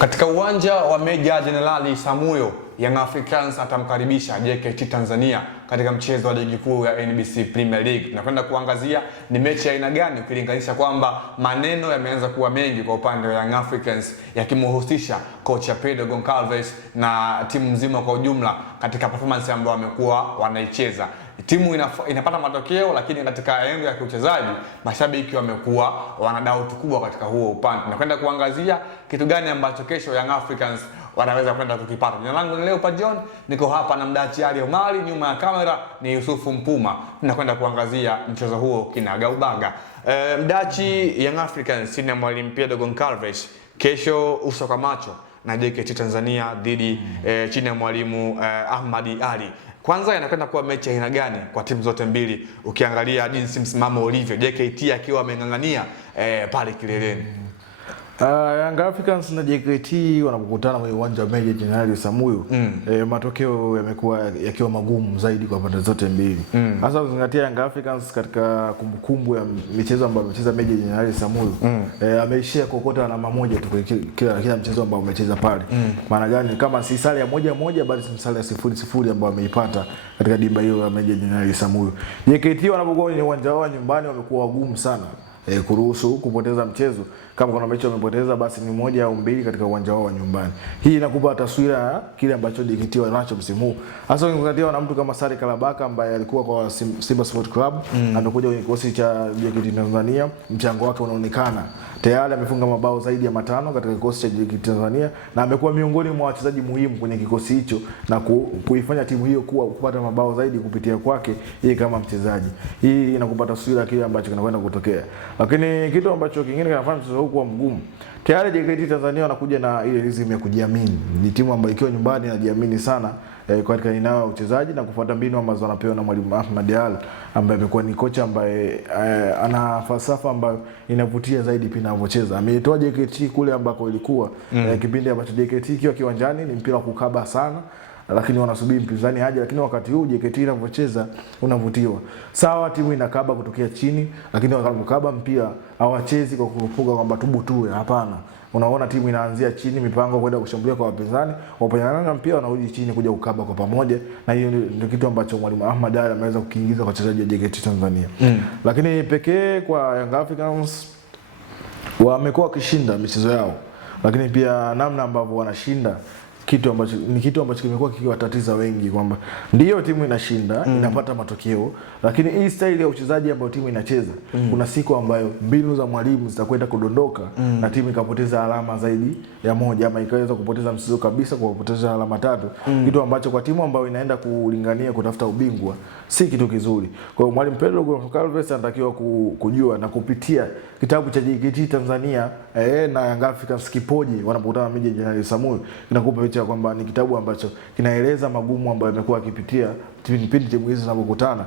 Katika uwanja wa Meja Jenerali Isamuhyo, Young Africans atamkaribisha JKT Tanzania katika mchezo wa ligi kuu ya NBC Premier League. Tunakwenda kuangazia ni mechi ya aina gani, ukilinganisha kwamba maneno yameanza kuwa mengi kwa upande wa Young Africans yakimhusisha kocha Pedro Goncalves na timu nzima kwa ujumla katika performance ambayo wamekuwa wanaicheza. Timu inapata matokeo, lakini katika eneo ya kiuchezaji mashabiki wamekuwa wana doubt kubwa katika huo upande. Tunakwenda kuangazia kitu gani ambacho kesho Young Africans wanaweza kwenda kukipata. Jina langu ni Leopard John, niko hapa na Mdachi Ali Omari, nyuma ya kamera ni Yusufu Mpuma. Tunakwenda kuangazia mchezo huo kinagaubaga. Mdachi, Young Africans chini ya mwalimu Pedro Goncalves kesho uso kwa macho na JKT Tanzania dhidi chini ya mwalimu Ahmad Ali. Kwanza inakwenda kuwa mechi aina gani kwa timu zote mbili, ukiangalia jinsi msimamo ulivyo, JKT akiwa ameng'ang'ania pale kileleni? Young Africans na JKT wanapokutana kwenye uwanja wa Meja Jenerali Isamuhyo, matokeo yamekuwa yakiwa magumu zaidi kwa pande zote mbili. Hasa ukizingatia Young Africans katika kumbukumbu ya michezo ambayo amecheza Meja Jenerali Isamuhyo, ameishia kokota alama moja tu kila mchezo ambao amecheza pale. Maana gani? Kama si sare ya 1-1 bali si sare ya 0-0 ambayo ameipata katika dimba hiyo ya Meja Jenerali Isamuhyo. JKT wanapokuwa kwenye uwanja wao nyumbani wamekuwa wagumu sana kuruhusu kupoteza mchezo. Kama kuna mechi wamepoteza basi ni 1 au 2 katika uwanja wao wa nyumbani. Hii inakupa taswira ya kile ambacho JKT wanacho msimu huu. Hasa ukizingatia na mtu kama Sari Kalabaka ambaye alikuwa kwa Simba Sport Club, amekuja kwenye kikosi cha JKT Tanzania, mchango wake unaonekana. Tayari amefunga mabao zaidi ya 5 katika kikosi cha JKT Tanzania na amekuwa miongoni mwa wachezaji muhimu kwenye kikosi hicho na kuifanya timu hiyo kupata mabao zaidi kupitia kwake yeye kama mchezaji. Hii inakupa taswira kile ambacho kinakwenda kutokea. Lakini kitu ambacho kingine kinafanya mchezo huu kuwa mgumu, tayari JKT Tanzania wanakuja na ile rhythm ya kujiamini. Ni timu ambayo ikiwa nyumbani inajiamini sana katika aina ya uchezaji na kufuata mbinu ambazo anapewa na mwalimu Ahmad Ali, ambaye amekuwa ni kocha ambaye ana falsafa ambayo inavutia zaidi pia anapocheza. Ameitoa JKT kule ambako ilikuwa kipindi ambacho JKT ikiwa kiwanjani ni mpira wa kukaba sana, lakini wanasubiri mpinzani aje. Lakini wakati huu JKT inapocheza unavutiwa. Sawa, timu inakaba kutokea chini, lakini wanapokaba mpira hawachezi kwa kurupuka kwamba tubutue. Hapana, unaona timu inaanzia chini, mipango kwenda kushambulia kwa wapinzani, wapanyana mpira wanarudi chini kuja kukaba kwa pamoja, na hiyo ndio kitu ambacho mwalimu Ahmad Ali ameweza kukiingiza kwa wachezaji wa JKT Tanzania. Lakini pekee kwa Young Africans wamekuwa wakishinda michezo yao, lakini pia namna ambavyo wanashinda kitu ambacho kimekuwa kikiwatatiza wengi, kwamba ndio timu inashinda, inapata matokeo, lakini hii style ya uchezaji ambayo timu inacheza, kuna siku ambayo mbinu za mwalimu zitakwenda kudondoka na timu ikapoteza alama zaidi ya 1 ama ikaweza kupoteza mchezo kabisa kwa kupoteza alama 3, kitu ambacho kwa timu ambayo inaenda kulingania kutafuta ubingwa si kitu kizuri. Kwa hiyo mwalimu Pedro Goncalves anatakiwa kujua na kupitia kitabu cha JKT Tanzania na Young Africans kipoje wanapokutana Meja Jenerali Isamuhyo, inakupa picha kwamba ni kitabu ambacho kinaeleza magumu ambayo yamekuwa yakipitia pindi timu hizi zinapokutana.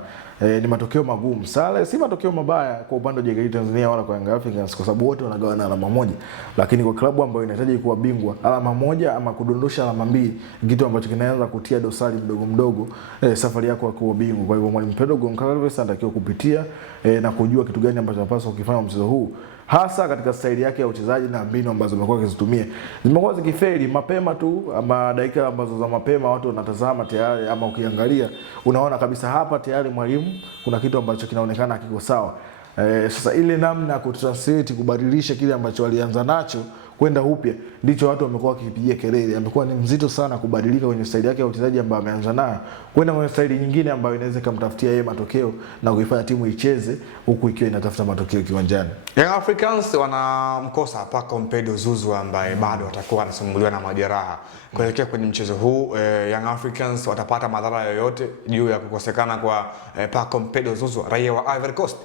Ni matokeo magumu. Sale si matokeo mabaya kwa upande wa JKT Tanzania wala kwa Young Africans, kwa sababu wote wanagawana alama 1. Lakini kwa klabu ambayo inahitaji kuwa bingwa, alama 1 ama kudondosha alama 2, kitu ambacho kinaanza kutia dosari mdogo safari yako ya kuwa bingwa. Kwa hivyo mwalimu Pedro Goncalves anatakiwa kupitia na kujua kitu gani ambacho anapaswa kufanya mchezo huu, hasa katika staili yake ya uchezaji na mbinu ambazo amekuwa akizitumia. Zimekuwa zikifeli mapema tu, ama dakika ambazo za mapema watu wanatazama tayari, ama ukiangalia unaona kabisa hapa tayari mwalimu kuna kitu ambacho kinaonekana kiko sawa. Sasa ile namna ya kutranslate, kubadilisha kile ambacho walianza nacho kwenda upya, ndicho watu wamekuwa wakipigia kelele. Amekuwa ni mzito sana kubadilika kwenye staili yake ya uchezaji ambayo ameanza nayo kwenda kwenye staili nyingine ambayo inaweza kumtafutia yeye matokeo na kuifanya timu icheze huku ikiwa inatafuta matokeo kiwanjani. Young Africans wanamkosa Pacome Pedro Zouzoua ambaye bado atakuwa anasumbuliwa na majeraha. Kuelekea kwenye mchezo huu, Young Africans watapata madhara yoyote juu ya kukosekana kwa Pacome Pedro Zouzoua, raia wa Ivory Coast?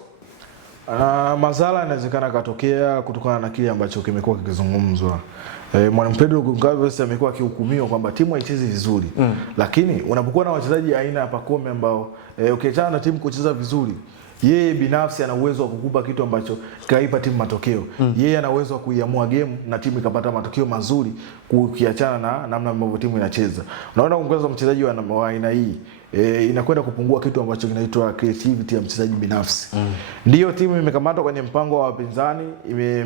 Mazala inawezekana katokea kutokana na kile ambacho kimekuwa kikizungumzwa. Mwalimu Pedro Goncalves amekuwa akihukumiwa kwamba timu haichezi vizuri. Lakini unapokuwa na wachezaji aina ya Pacome ambao ukiachana na timu kucheza vizuri, yeye binafsi ana uwezo wa kukupa kitu ambacho kaipa timu matokeo. Yeye ana uwezo wa kuiamua game na timu ikapata matokeo mazuri, kukiachana na namna ambavyo timu inacheza. Unaona kuongeza mchezaji wa aina hii inakwenda kupungua kitu ambacho kinaitwa creativity ya mchezaji binafsi. Ndio timu imekamatwa kwenye mpango wa wapinzani,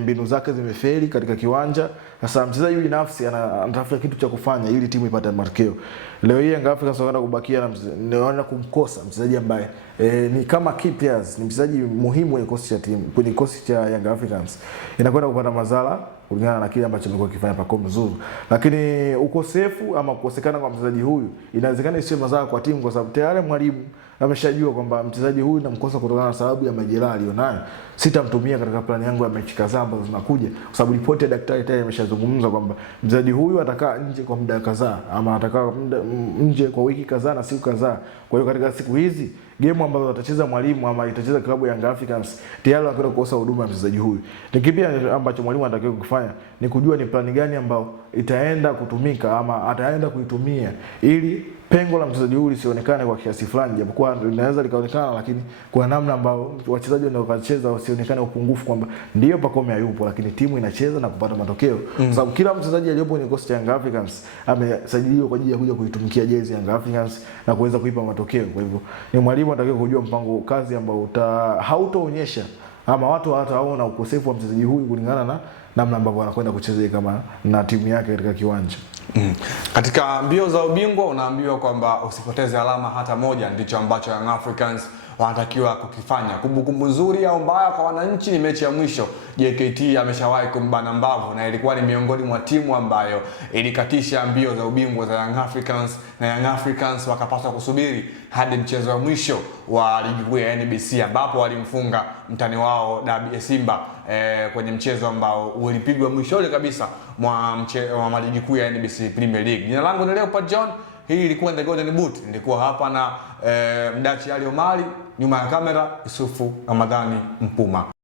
mbinu zake zimefeli katika kiwanja. Sasa mchezaji binafsi anatafuta kitu cha kufanya ili timu ipate matokeo. Leo hii Young Africans wanaenda kubakia na kumkosa mchezaji ambaye ni kama key players, ni mchezaji muhimu kwenye kikosi cha timu, kwenye kikosi cha Young Africans. Inakwenda kupata madhara kulingana na kile ambacho amekuwa akifanya Pacome Zouzoua. Lakini ukosefu ama kukosekana kwa mchezaji huyu inawezekana isiwe madhara kwa timu, kwa sababu tayari mwalimu ameshajua kwamba mchezaji huyu namkosa kutokana na sababu ya majeraha alionayo. Sitamtumia katika plani yangu ya mechi kadhaa ambazo zinakuja, kwa sababu ripoti ya daktari tayari ameshazungumza kwamba mchezaji huyu atakaa nje kwa muda kadhaa, ama atakaa nje kwa wiki kadhaa na siku kadhaa. Kwa hiyo katika siku hizi game ambazo atacheza mwalimu ama itacheza klabu ya Young Africans, tayari anakwenda kukosa huduma ya mchezaji huyu. Ni kipi ambacho mwalimu anatakiwa kufanya? Ni kujua ni plani gani ambayo itaenda kutumika ama ataenda kuitumia ili pengo la mchezaji huyu lisionekane kwa kiasi fulani, japokuwa linaweza likaonekana, lakini kwa namna ambayo wachezaji wanaocheza wasionekane upungufu kwamba ndio Pacome hayupo, lakini timu inacheza na kupata matokeo. Kwa sababu kila mchezaji aliyepo kwenye kikosi cha Young Africans amesajiliwa kwa ajili ya kuja kuitumikia jezi ya Young Africans na kuweza kuipa matokeo. Kwa hivyo ni mwalimu anatakiwa kujua mpango kazi ambao hautaonyesha ama watu hawataona ukosefu wa mchezaji huyu kulingana na namna ambavyo anakwenda kucheza kama na timu yake katika kiwanja. Katika mbio za ubingwa unaambiwa kwamba usipoteze alama hata moja, ndicho ambacho Young Africans wanatakiwa kukifanya. Kumbukumbu nzuri au mbaya kwa wananchi ni mechi ya mwisho JKT ameshawahi kumbana mbavu, na ilikuwa ni miongoni mwa timu ambayo ilikatisha mbio za ubingwa za Young Africans, na Young Africans wakapaswa kusubiri hadi mchezo wa mwisho wa ligi kuu ya NBC ambapo walimfunga mtani wao Dabi ya Simba kwenye mchezo ambao ulipigwa mwishoni kabisa mwa ligi kuu ya NBC Premier League. Jina langu ni Leopard John. Hii ilikuwa The Golden Boot. Nilikuwa hapa na Mdachi Ali Omari, nyuma ya kamera Yusufu Ramadhani Mpuma.